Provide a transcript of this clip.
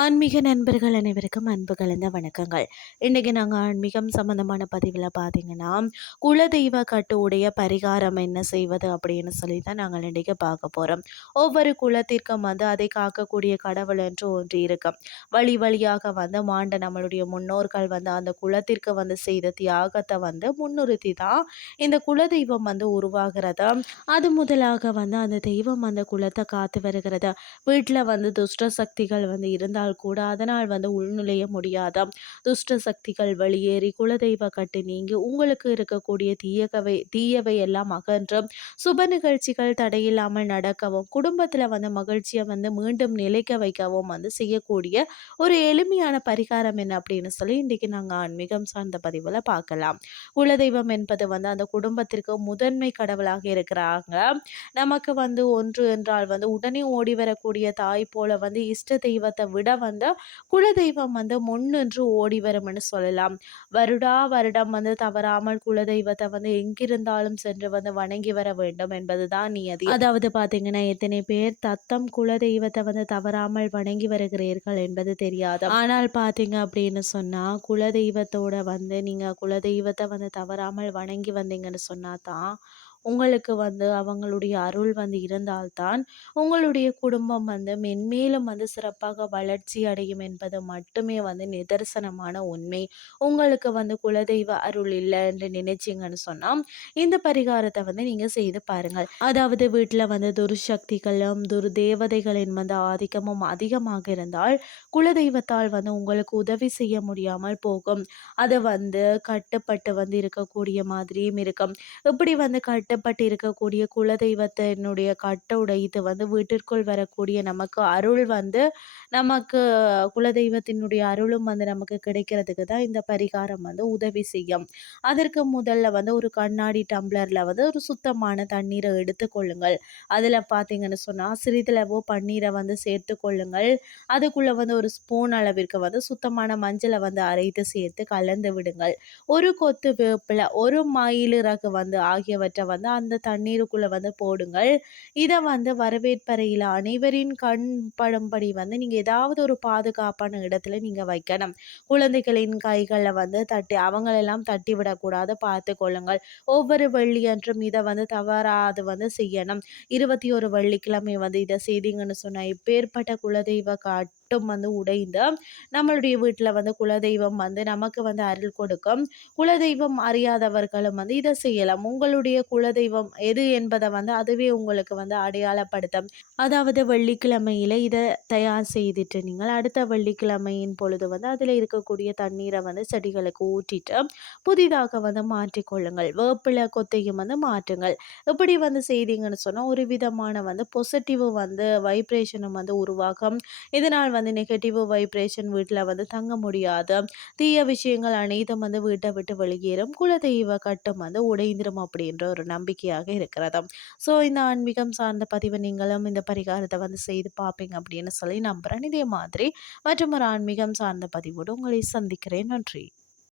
ஆன்மீக நண்பர்கள் அனைவருக்கும் அன்பு கலந்த வணக்கங்கள். இன்றைக்கி நாங்கள் ஆன்மீகம் சம்மந்தமான பதிவில் பார்த்தீங்கன்னா குலதெய்வ கட்டுடைய பரிகாரம் என்ன செய்வது அப்படின்னு சொல்லி தான் நாங்கள் இன்றைக்கி பார்க்க போகிறோம் ஒவ்வொரு குலத்திற்கும் வந்து அதை காக்கக்கூடிய கடவுள் என்று ஒன்று இருக்கும். வழி வழியாக வந்து மாண்ட நம்மளுடைய முன்னோர்கள் வந்து அந்த குலத்திற்கு வந்து செய்த தியாகத்தை வந்து முன்னிறுத்தி தான் இந்த குலதெய்வம் வந்து உருவாகிறது. அது முதலாக வந்து அந்த தெய்வம் அந்த குலத்தை காத்து வருகிறது. வீட்டில் வந்து துஷ்ட சக்திகள் வந்து இருந்தால் கூட அதனால் வந்து உள்நுழைய முடியாதாம் துஷ்ட சக்திகள் வெளியேறி குலதெய்வ கட்டு நீங்கி உங்களுக்கு இருக்கக்கூடிய தீயகவை தீயவை எல்லாம் அகன்றும் சுப நிகழ்ச்சிகள் தடையில்லாமல் நடக்கவும் குடும்பத்தில் வந்து மகிழ்ச்சியை வந்து மீண்டும் நிலைக்க வைக்கவும் வந்து செய்யக்கூடிய ஒரு எளிமையான பரிகாரம் என்ன அப்படின்னு சொல்லி இன்றைக்கி நாங்கள் ஆன்மீகம் சார்ந்த பதிவில் பார்க்கலாம். குலதெய்வம் என்பது வந்து அந்த குடும்பத்திற்கு முதன்மை கடவுளாக இருக்கிறாங்க. நமக்கு வந்து ஒன்று என்றால் வந்து உடனே ஓடி வரக்கூடிய தாய் போல வந்து இஷ்ட தெய்வத்தை விட வந்து குலதெய்வம் வந்து முன்னின்று ஓடி வரும்னு சொல்லலாம். வருடா வருடம் வந்து தவறாமல் குலதெய்வத்தை வந்து எங்கிருந்தாலும் சென்று வந்து வணங்கி வர வேண்டும் என்பதுதான் நியதி. அதாவது பார்த்தீங்கன்னா எத்தனை பேர் தத்தம் குலதெய்வத்தை வந்து தவறாமல் வணங்கி வருகிறீர்கள் என்பது தெரியாது. ஆனால் பார்த்தீங்க அப்படின்னு சொன்னால் குலதெய்வத்தோட வந்து நீங்கள் குலதெய்வத்தை வந்து தவறாமல் வணங்கி வந்தீங்கன்னு சொன்னா தான் உங்களுக்கு வந்து அவங்களுடைய அருள் வந்து இருந்தால்தான் உங்களுடைய குடும்பம் வந்து மென்மேலும் வந்து சிறப்பாக வளர்ச்சி அடையும் என்பது மட்டுமே வந்து நிதர்சனமான உண்மை. உங்களுக்கு வந்து குலதெய்வ அருள் இல்லை என்று நினைச்சிங்கன்னு சொன்னால் இந்த பரிகாரத்தை வந்து நீங்கள் செய்து பாருங்கள். அதாவது வீட்டில் வந்து துர்சக்திகளும் துர்தேவதைகளின் வந்து ஆதிக்கமும் அதிகமாக இருந்தால் குலதெய்வத்தால் வந்து உங்களுக்கு உதவி செய்ய முடியாமல் போகும். அது வந்து கட்டுப்பட்டு வந்து இருக்கக்கூடிய மாதிரியும் இருக்கும். இப்படி வந்து கட்டு கட்டப்பட்டு இருக்கக்கூடிய குலதெய்வத்தினுடைய கட்டை உடைத்து வந்து வீட்டிற்குள் வரக்கூடிய நமக்கு அருள் வந்து நமக்கு குலதெய்வத்தினுடைய அருளும் வந்து நமக்கு கிடைக்கிறதுக்கு தான் இந்த பரிகாரம் வந்து உதவி செய்யும். அதற்கு முதல்ல வந்து ஒரு கண்ணாடி டம்ளரில் வந்து ஒரு சுத்தமான தண்ணீரை எடுத்துக்கொள்ளுங்கள் அதில் பார்த்தீங்கன்னு சொன்னால் சிறிதளவோ பன்னீரை வந்து சேர்த்து கொள்ளுங்கள். அதுக்குள்ளே வந்து ஒரு ஸ்பூன் அளவிற்கு வந்து சுத்தமான மஞ்சளை வந்து அரைத்து சேர்த்து கலந்து விடுங்கள். ஒரு கொத்து வேப்பில் ஒரு மயிலிறகு வந்து ஆகியவற்றை வந்து வந்து அந்த தண்ணீருக்குள்ளே வந்து போடுங்கள். இதை வந்து வரவேற்பறையில் அனைவரின் கண் படும்படி வந்து நீங்கள் ஏதாவது ஒரு பாதுகாப்பான இடத்துல நீங்கள் வைக்கணும். குழந்தைகளின் கைகளில் வந்து தட்டி அவங்களெல்லாம் தட்டி விடக்கூடாது. பார்த்து கொள்ளுங்கள். ஒவ்வொரு வெள்ளியன்றும் இதை வந்து தவறாது வந்து செய்யணும். இருபத்தி ஒரு வெள்ளிக்கிழமை வந்து இதை செய்தீங்கன்னு சொன்னால் இப்பேற்பட்ட குலதெய்வ காட் மட்டும் வந்து உடைந்து நம்மளுடைய வீட்டில் வந்து குலதெய்வம் வந்து நமக்கு வந்து அருள் கொடுக்கும். குலதெய்வம் அறியாதவர்களும் வந்து இதை செய்யலாம். உங்களுடைய குலதெய்வம் எது என்பதை வந்து அதுவே உங்களுக்கு வந்து அடையாளப்படுத்தும். அதாவது வெள்ளிக்கிழமையில் இதை தயார் செய்துட்டு நீங்கள் அடுத்த வெள்ளிக்கிழமையின் பொழுது வந்து அதில் இருக்கக்கூடிய தண்ணீரை வந்து செடிகளுக்கு ஊற்றிட்டு புதிதாக வந்து மாற்றிக்கொள்ளுங்கள் வேப்பிலை கொத்தையும் வந்து மாற்றுங்கள். இப்படி வந்து செய்தீங்கன்னு சொன்னால் ஒரு விதமான வந்து பொசிட்டிவ் வந்து வைப்ரேஷனும் வந்து உருவாகும். இதனால் வந்து நெகட்டிவ் வைப்ரேஷன் வீட்டில் வந்து தங்க முடியாது. தீய விஷயங்கள் அனைத்தும் வந்து வீட்டை விட்டு வெளியேறும். குலதெய்வ கட்டம் வந்து உடைந்திரும் அப்படின்ற ஒரு நம்பிக்கையாக இருக்கிறது. ஸோ இந்த ஆன்மீகம் சார்ந்த பதிவு நீங்களும் இந்த பரிகாரத்தை வந்து செய்து பார்ப்பீங்க அப்படின்னு சொல்லி நம்புகிறேன் இதே மாதிரி மற்றும் ஒரு ஆன்மீகம் சார்ந்த பதிவோடு உங்களை சந்திக்கிறேன். நன்றி.